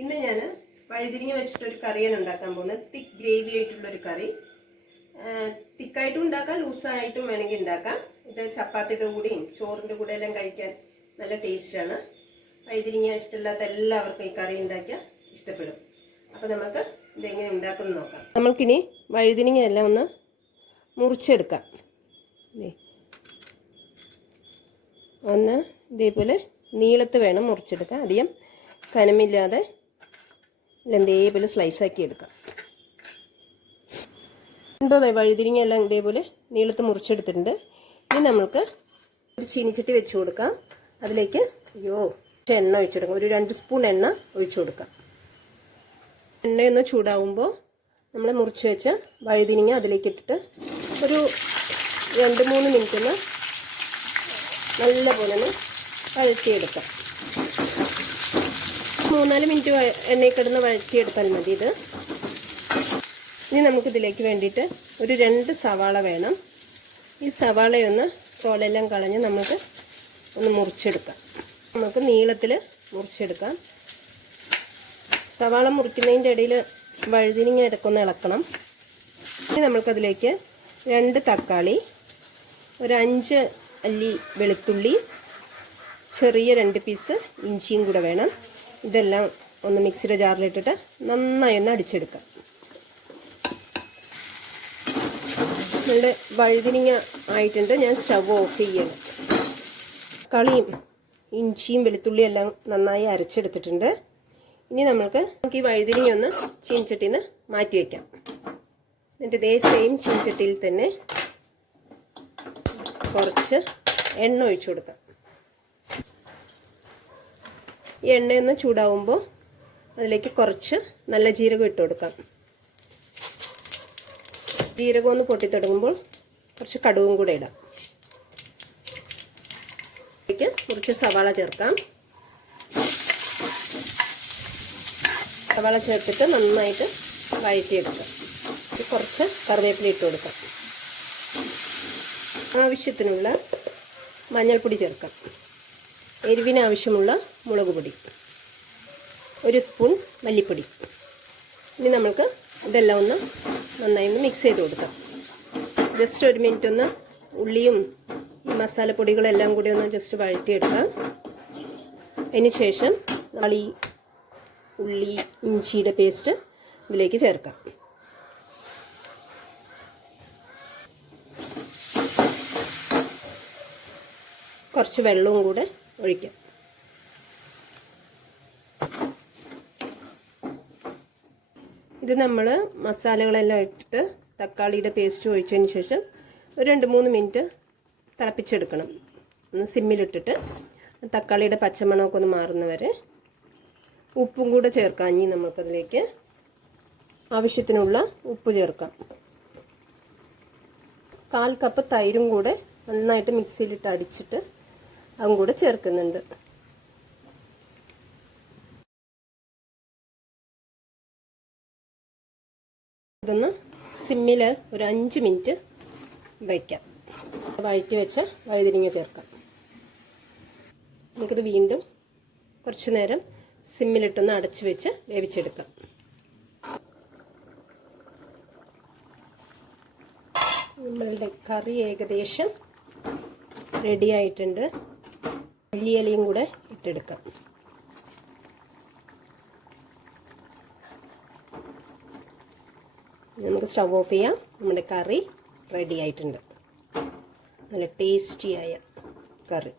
ഇന്ന് ഞാൻ വഴുതിരിങ്ങ വെച്ചിട്ടൊരു കറിയാണ് ഉണ്ടാക്കാൻ പോകുന്നത്. തിക്ക് ഗ്രേവി ആയിട്ടുള്ളൊരു കറി. തിക്കായിട്ടും ഉണ്ടാക്കാം, ലൂസായിട്ടും വേണമെങ്കിൽ ഉണ്ടാക്കാം. ഇത് ചപ്പാത്തിയുടെ കൂടെയും ചോറിൻ്റെ കൂടെ എല്ലാം കഴിക്കാൻ നല്ല ടേസ്റ്റാണ്. വഴുതിരിങ്ങ ഇഷ്ടമില്ലാത്ത എല്ലാവർക്കും ഈ കറി ഉണ്ടാക്കിയാൽ ഇഷ്ടപ്പെടും. അപ്പോൾ നമുക്ക് ഇതെങ്ങനെ ഉണ്ടാക്കുന്നത് നോക്കാം. നമ്മൾക്കിനി വഴുതിരിങ്ങ എല്ലാം ഒന്ന് മുറിച്ചെടുക്കാം. ഒന്ന് ഇതേപോലെ നീളത്ത് വേണം മുറിച്ചെടുക്കാം. അധികം കനമില്ലാതെ ഇതേപോലെ സ്ലൈസാക്കി എടുക്കാം. വഴുതിരിങ്ങ എല്ലാം ഇതേപോലെ നീളത്ത് മുറിച്ചെടുത്തിട്ടുണ്ട്. ഇനി നമ്മൾക്ക് ഒരു ചീനിച്ചട്ടി വെച്ച് കൊടുക്കാം. അതിലേക്ക് എണ്ണ ഒഴിച്ചെടുക്കാം. ഒരു 2 സ്പൂൺ എണ്ണ ഒഴിച്ചു കൊടുക്കാം. എണ്ണയൊന്ന് ചൂടാവുമ്പോൾ നമ്മൾ മുറിച്ച് വെച്ച വഴുതിരിങ്ങ അതിലേക്ക് ഇട്ടിട്ട് ഒരു 2-3 മിനിറ്റ് ഒന്ന് നല്ലപോലെ ഒന്ന് വഴറ്റിയെടുക്കാം. 3-4 മിനിറ്റ് എണ്ണയിൽ കിടന്ന് വഴറ്റിയെടുത്താൽ മതി ഇത്. ഇനി നമുക്കിതിലേക്ക് വേണ്ടിയിട്ട് ഒരു 2 സവാള വേണം. ഈ സവാളയൊന്ന് തോലെല്ലാം കളഞ്ഞ് നമുക്ക് ഒന്ന് മുറിച്ചെടുക്കാം. നമുക്ക് നീളത്തിൽ മുറിച്ചെടുക്കാം. സവാള മുറിക്കുന്നതിൻ്റെ ഇടയിൽ വഴുതിരിങ്ങ ഇടയ്ക്കൊന്ന് ഇളക്കണം. ഇനി നമുക്കതിലേക്ക് 2 തക്കാളി, ഒരു 5 അല്ലി വെളുത്തുള്ളി, ചെറിയ 2 പീസ് ഇഞ്ചിയും കൂടെ വേണം. ഇതെല്ലാം ഒന്ന് മിക്സിയുടെ ജാറിലിട്ടിട്ട് നന്നായി ഒന്ന് അടിച്ചെടുക്കാം. നമ്മുടെ വഴുതിരിങ്ങ ആയിട്ടുണ്ട്. ഞാൻ സ്റ്റവ് ഓഫ് ചെയ്യണം. തക്കാളിയും ഇഞ്ചിയും വെളുത്തുള്ളിയും എല്ലാം നന്നായി അരച്ചെടുത്തിട്ടുണ്ട്. ഇനി നമുക്ക് ഈ വഴുതിരിങ്ങ ഒന്ന് ചീനിച്ചട്ടിയിൽ നിന്ന് മാറ്റി വയ്ക്കാം. എന്നിട്ട് ഇതേ സെയിം ചീനിച്ചട്ടിയിൽ തന്നെ കുറച്ച് എണ്ണ ഒഴിച്ചു കൊടുക്കാം. ഈ എണ്ണയൊന്ന് ചൂടാവുമ്പോൾ അതിലേക്ക് കുറച്ച് നല്ല ജീരകം ഇട്ട് കൊടുക്കാം. ജീരകം ഒന്ന് പൊട്ടിത്തുടങ്ങുമ്പോൾ കുറച്ച് കടുകും കൂടെ ഇടാം. അതിലേക്ക് കുറച്ച് സവാള ചേർക്കാം. സവാള ചേർത്തിട്ട് നന്നായിട്ട് വഴറ്റിയെടുക്കാം. കുറച്ച് കറിവേപ്പില ഇട്ട് കൊടുക്കാം. ആവശ്യത്തിനുള്ള മഞ്ഞൾപ്പൊടി ചേർക്കാം. എരിവിന് ആവശ്യമുള്ള മുളക് പൊടി, 1 സ്പൂൺ മല്ലിപ്പൊടി. ഇനി നമുക്ക് ഇതെല്ലാം ഒന്ന് നന്നായി ഒന്ന് മിക്സ് ചെയ്ത് കൊടുക്കാം. ജസ്റ്റ് 1 മിനിറ്റ് ഒന്ന് ഉള്ളിയും ഈ മസാലപ്പൊടികളെല്ലാം കൂടി ഒന്ന് ജസ്റ്റ് വഴറ്റിയെടുക്കാം. അതിന് ശേഷം ഉള്ളി ഇഞ്ചിയുടെ പേസ്റ്റ് ഇതിലേക്ക് ചേർക്കാം. കുറച്ച് വെള്ളവും കൂടെ ഒഴിക്കാം. ഇത് നമ്മൾ മസാലകളെല്ലാം ഇട്ടിട്ട് തക്കാളിയുടെ പേസ്റ്റ് ഒഴിച്ചതിന് ശേഷം ഒരു 2-3 മിനിറ്റ് തിളപ്പിച്ചെടുക്കണം. ഒന്ന് സിമ്മിലിട്ടിട്ട് തക്കാളിയുടെ പച്ചമണമൊക്കെ ഒന്ന് മാറുന്നവരെ. ഉപ്പും കൂടെ ചേർക്കാം. ഇനി നമുക്കതിലേക്ക് ആവശ്യത്തിനുള്ള ഉപ്പ് ചേർക്കാം. 1/4 കപ്പ് തൈരും കൂടെ നന്നായിട്ട് മിക്സിയിലിട്ട് അടിച്ചിട്ട് അതും കൂടെ ചേർക്കുന്നുണ്ട്. ഇതൊന്ന് സിമ്മിൽ ഒരു 5 മിനിറ്റ് വയ്ക്കാം. വഴറ്റി വെച്ച വഴുതിരിങ്ങ ചേർക്കാം. നമുക്കിത് വീണ്ടും കുറച്ച് നേരം സിമ്മിലിട്ടൊന്ന് അടച്ചു വെച്ച് വേവിച്ചെടുക്കാം. നമ്മളുടെ കറി ഏകദേശം റെഡി ആയിട്ടുണ്ട്. മല്ലിയിലയും കൂടെ ഇട്ടെടുക്കാം. നമുക്ക് സ്റ്റവ് ഓഫ് ചെയ്യാം. നമ്മുടെ കറി റെഡി ആയിട്ടുണ്ട്. നല്ല ടേസ്റ്റിയായ കറി.